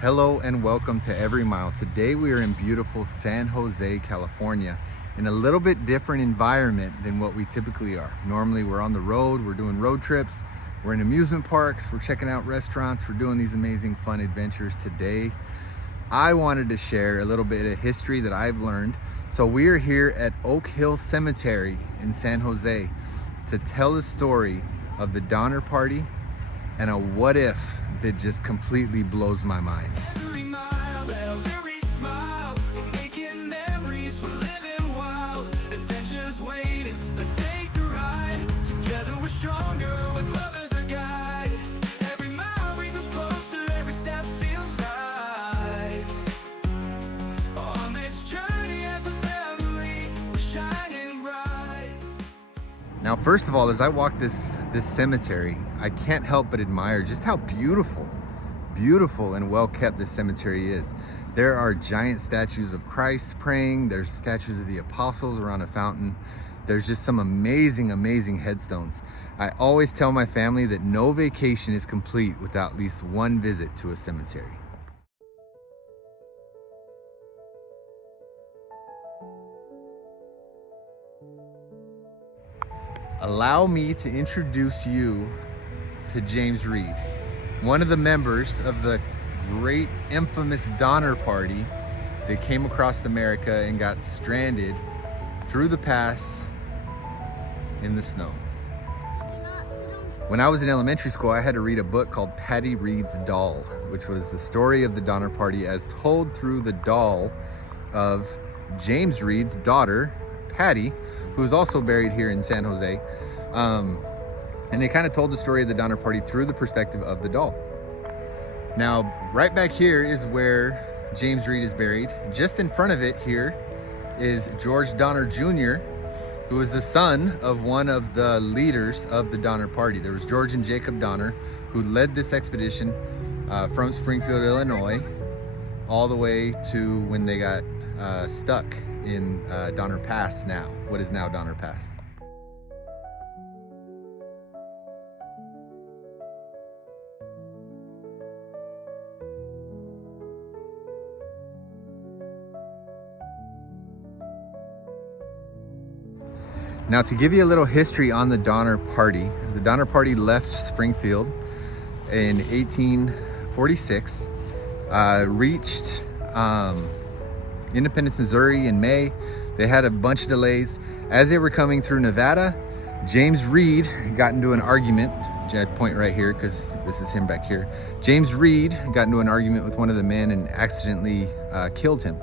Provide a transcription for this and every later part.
Hello and welcome to Every Mile. Today we are in beautiful San Jose, California, in a little bit different environment than what we typically are. Normally we're on the road, we're doing road trips, we're in amusement parks, we're checking out restaurants, we're doing these amazing fun adventures. Today I wanted to share a little bit of history that I've learned. So we are here at Oak Hill Cemetery in San Jose to tell the story of the Donner Party and a what if that just completely blows my mind. Every mile, every smile, we're making memories, we're living wild, adventures waiting, let's take the ride, together we're stronger with love as a guide, every mile brings us closer, every step feels right, on this journey as a family, we're shining bright. Now, first of all, as I walk this cemetery, I can't help but admire just how beautiful and well kept this cemetery is. There are giant statues of Christ praying, there's statues of the apostles around a fountain, there's just some amazing headstones. I always tell my family that no vacation is complete without at least one visit to a cemetery. Allow me to introduce you to James Reed, one of the members of the great infamous Donner Party that came across America and got stranded through the pass in the snow. When I was in elementary school, I had to read a book called Patty Reed's Doll, which was the story of the Donner Party as told through the doll of James Reed's daughter, Patty, who is also buried here in San Jose. And they kind of told the story of the Donner Party through the perspective of the doll. Now, right back here is where James Reed is buried. Just in front of it here is George Donner Jr., who was the son of one of the leaders of the Donner Party. There was George and Jacob Donner, who led this expedition from Springfield, Illinois, all the way to when they got stuck in Donner Pass now, what is now Donner Pass. Now, to give you a little history on the Donner Party left Springfield in 1846, reached Independence, Missouri in May. They had a bunch of delays. As they were coming through Nevada, James Reed got into an argument. I point right here because this is him back here. James Reed got into an argument with one of the men and accidentally killed him.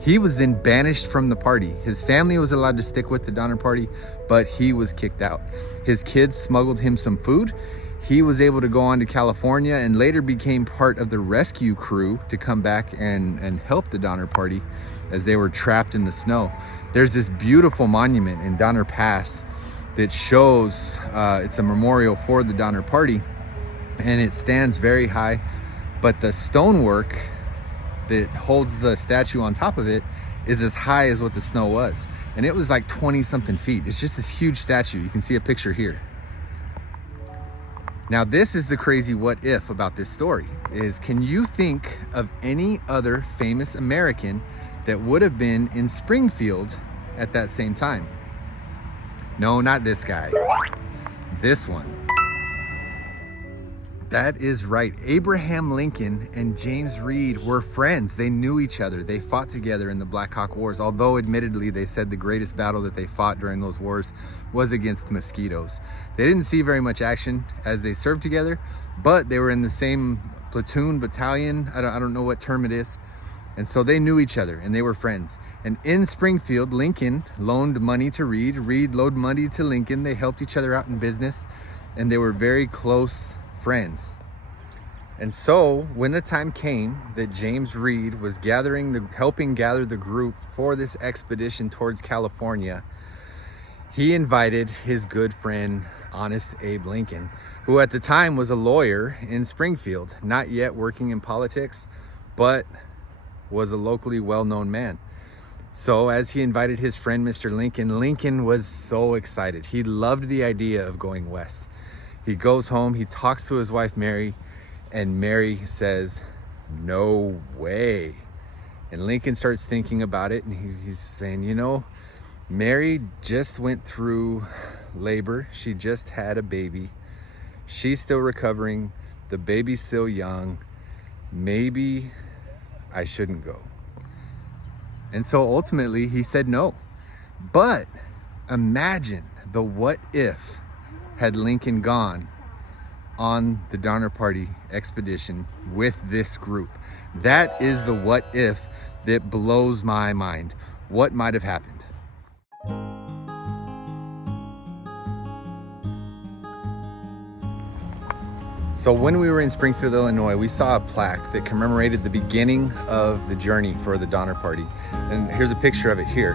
He was then banished from the party. His family was allowed to stick with the Donner Party, but he was kicked out. His kids smuggled him some food. He was able to go on to California and later became part of the rescue crew to come back and help the Donner Party as they were trapped in the snow. There's this beautiful monument in Donner Pass that shows, it's a memorial for the Donner Party, and it stands very high, but the stonework that holds the statue on top of it is as high as what the snow was. And it was like 20 something feet. It's just this huge statue. You can see a picture here. Now, this is the crazy what if about this story is, can you think of any other famous American that would have been in Springfield at that same time? No, not this guy. This one. That is right. Abraham Lincoln and James Reed were friends. They knew each other. They fought together in the Black Hawk Wars, although admittedly they said the greatest battle that they fought during those wars was against mosquitoes. They didn't see very much action as they served together, but they were in the same platoon, battalion, I don't know what term it is. And so they knew each other and they were friends. And in Springfield, Lincoln loaned money to Reed. Reed loaned money to Lincoln. They helped each other out in business and they were very close friends. And so when the time came that James Reed was helping gather the group for this expedition towards California, he invited his good friend, honest Abe Lincoln, who at the time was a lawyer in Springfield, not yet working in politics, but was a locally well-known man. So as he invited his friend, Mr. Lincoln, Lincoln was so excited. He loved the idea of going west. He goes home, he talks to his wife, Mary, and Mary says, no way. And Lincoln starts thinking about it, and he's saying, you know, Mary just went through labor. She just had a baby. She's still recovering. The baby's still young. Maybe I shouldn't go. And so ultimately he said no. But imagine the what if had Lincoln gone on the Donner Party expedition with this group. That is the what if that blows my mind. What might have happened? So when we were in Springfield, Illinois, we saw a plaque that commemorated the beginning of the journey for the Donner Party. And here's a picture of it here.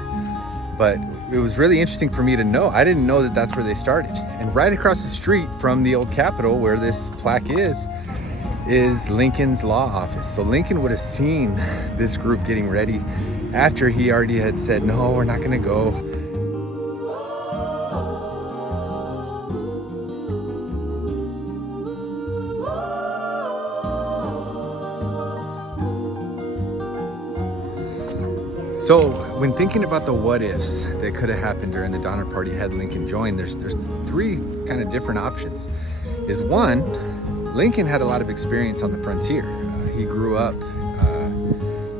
But it was really interesting for me to know. I didn't know that that's where they started. And right across the street from the old Capitol where this plaque is Lincoln's law office. So Lincoln would have seen this group getting ready after he already had said, no, we're not gonna go. So when thinking about the what ifs that could have happened during the Donner Party had Lincoln joined, there's three kind of different options. Is one, Lincoln had a lot of experience on the frontier. He grew up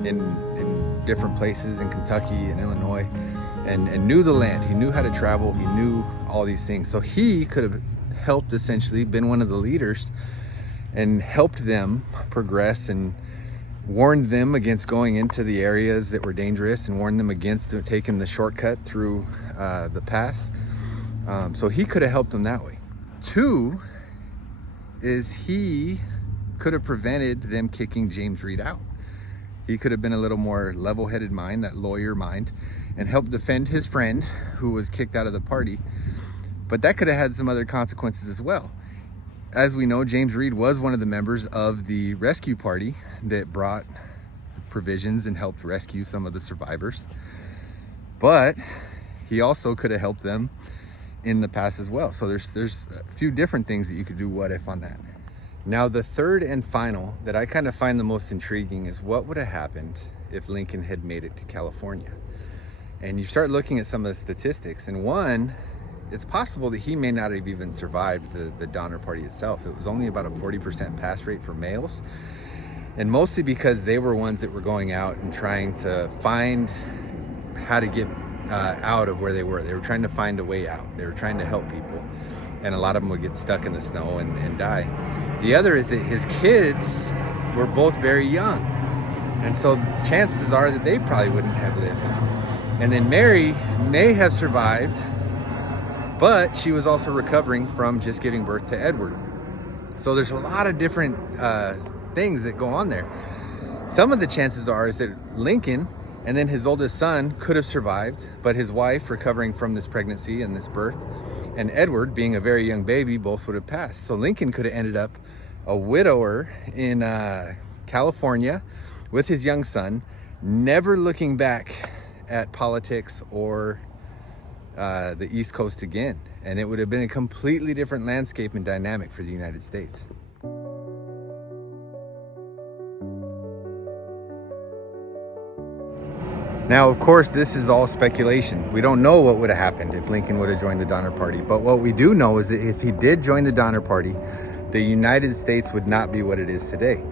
in different places in Kentucky and Illinois and knew the land. He knew how to travel. He knew all these things. So he could have helped, essentially, been one of the leaders and helped them progress and warned them against going into the areas that were dangerous and warned them against taking the shortcut through the pass. So he could have helped them that way. Two is he could have prevented them kicking James Reed out. He could have been a little more level-headed mind, that lawyer mind, and helped defend his friend who was kicked out of the party. But that could have had some other consequences as well. As we know, James Reed was one of the members of the rescue party that brought provisions and helped rescue some of the survivors. But he also could have helped them in the past as well. So there's a few different things that you could do what if on that. Now the third and final that I kind of find the most intriguing is what would have happened if Lincoln had made it to California. And you start looking at some of the statistics, and one, it's possible that he may not have even survived the Donner Party itself. It was only about a 40% pass rate for males, and mostly because they were ones that were going out and trying to find how to get out of where they were. They were trying to find a way out. They were trying to help people, and a lot of them would get stuck in the snow and die. The other is that his kids were both very young, and so chances are that they probably wouldn't have lived. And then Mary may have survived, but she was also recovering from just giving birth to Edward. So there's a lot of different things that go on there. Some of the chances are is that Lincoln and then his oldest son could have survived, but his wife recovering from this pregnancy and this birth, and Edward being a very young baby, both would have passed. So Lincoln could have ended up a widower in California with his young son, never looking back at politics or the East Coast again, and it would have been a completely different landscape and dynamic for the United States. Now, of course, this is all speculation. We don't know what would have happened if Lincoln would have joined the Donner Party, but what we do know is that if he did join the Donner Party, the United States would not be what it is today.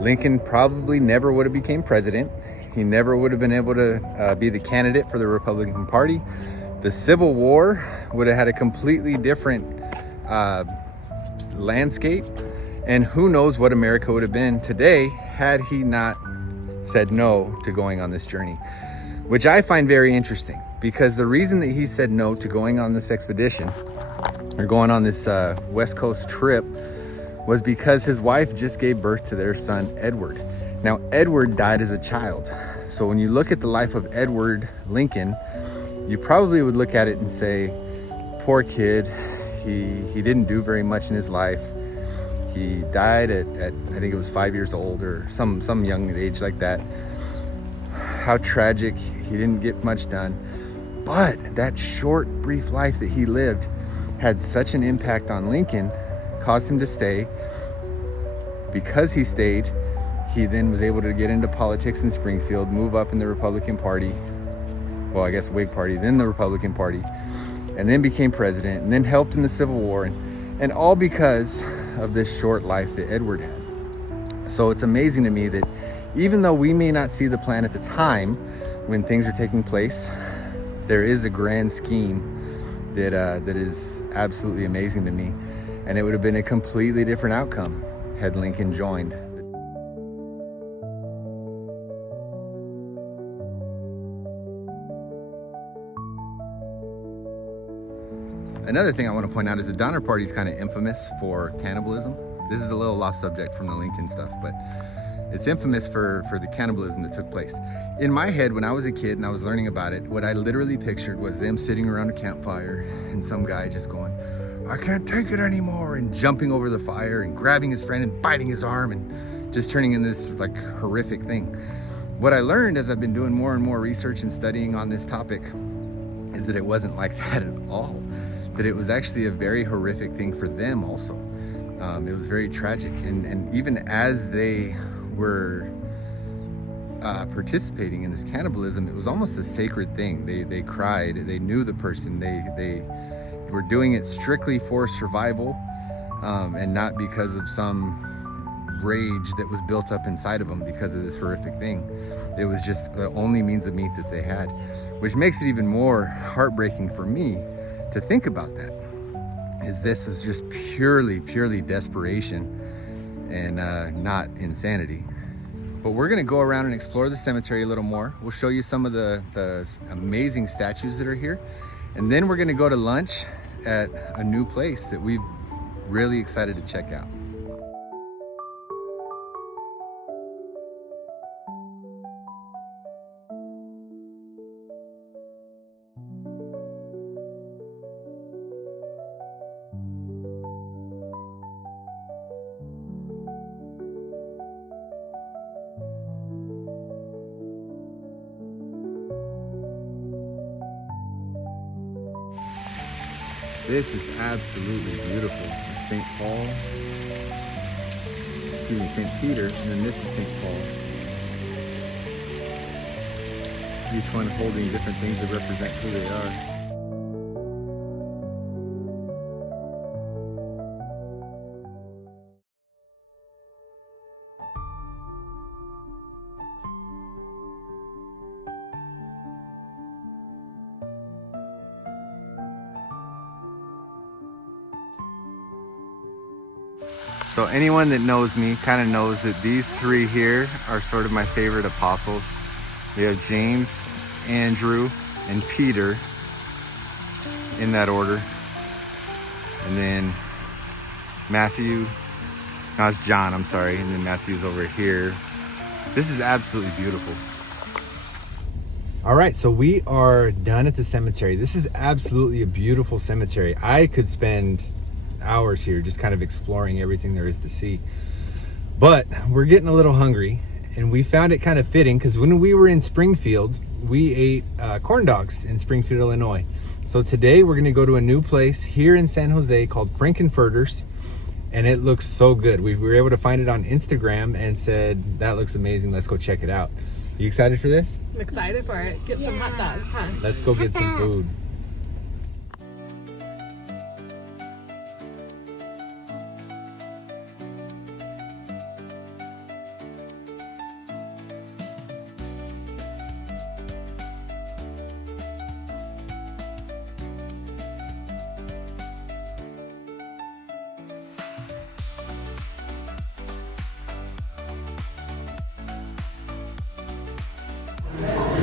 Lincoln probably never would have became president. He never would have been able to be the candidate for the Republican Party. The Civil War would have had a completely different landscape, and who knows what America would have been today had he not said no to going on this journey, which I find very interesting, because the reason that he said no to going on this expedition or going on this West Coast trip was because his wife just gave birth to their son, Edward. Now, Edward died as a child. So when you look at the life of Edward Lincoln, you probably would look at it and say, poor kid, he didn't do very much in his life. He died at I think it was 5 years old or some young age like that. How tragic, he didn't get much done. But that short, brief life that he lived had such an impact on Lincoln, caused him to stay. Because he stayed, He then was able to get into politics in Springfield, move up in the Republican Party, well, I guess Whig Party, then the Republican Party, and then became president, and then helped in the Civil War, and all because of this short life that Edward had. So it's amazing to me that even though we may not see the plan at the time when things are taking place, there is a grand scheme that is absolutely amazing to me, and it would have been a completely different outcome had Lincoln joined. Another thing I want to point out is the Donner Party is kind of infamous for cannibalism. This is a little off subject from the Lincoln stuff, but it's infamous for the cannibalism that took place. In my head, when I was a kid and I was learning about it, what I literally pictured was them sitting around a campfire and some guy just going, "I can't take it anymore," and jumping over the fire and grabbing his friend and biting his arm and just turning into this like horrific thing. What I learned as I've been doing more and more research and studying on this topic is that it wasn't like that at all. That it was actually a very horrific thing for them also. It was very tragic, and even as they were participating in this cannibalism, it was almost a sacred thing. They cried, they knew the person, they were doing it strictly for survival, and not because of some rage that was built up inside of them because of this horrific thing. It was just the only means of meat that they had, which makes it even more heartbreaking for me to think about that. Is this is just purely desperation and not insanity. But we're gonna go around and explore the cemetery a little more. We'll show you some of the amazing statues that are here, and then we're gonna go to lunch at a new place that we're really excited to check out. This is absolutely beautiful. St. Paul, excuse me, St. Peter, and then this is St. Paul. Each one holding different things that represent who they are. So anyone that knows me kind of knows that these three here are sort of my favorite apostles. We have James, Andrew, and Peter in that order. And then Matthew, no, it's John, I'm sorry. And then Matthew's over here. This is absolutely beautiful. All right, so we are done at the cemetery. This is absolutely a beautiful cemetery. I could spend hours here just kind of exploring everything there is to see, but we're getting a little hungry, and we found it kind of fitting because when we were in Springfield, we ate corn dogs in Springfield, Illinois. So today we're going to go to a new place here in San Jose called Frankenfurter's, and it looks so good. We were able to find it on Instagram and said, that looks amazing, let's go check it out. Are you excited for this? I'm excited for it. Get some hot dogs, huh? Let's go get some food.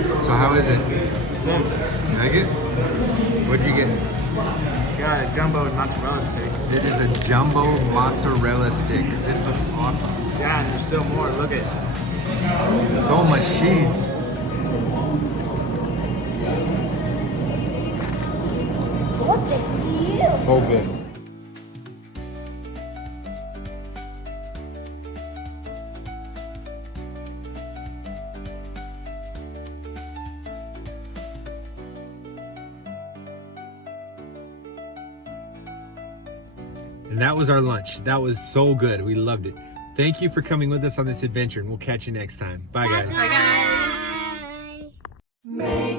So how is it? You like it? What'd you get? Got a jumbo mozzarella stick. It is a jumbo mozzarella stick. This looks awesome. Yeah, and there's still more. Look at So much cheese. What the hell? So good. And that was our lunch. That was so good. We loved it. Thank you for coming with us on this adventure, and we'll catch you next time. Bye, guys. Bye, guys. Bye.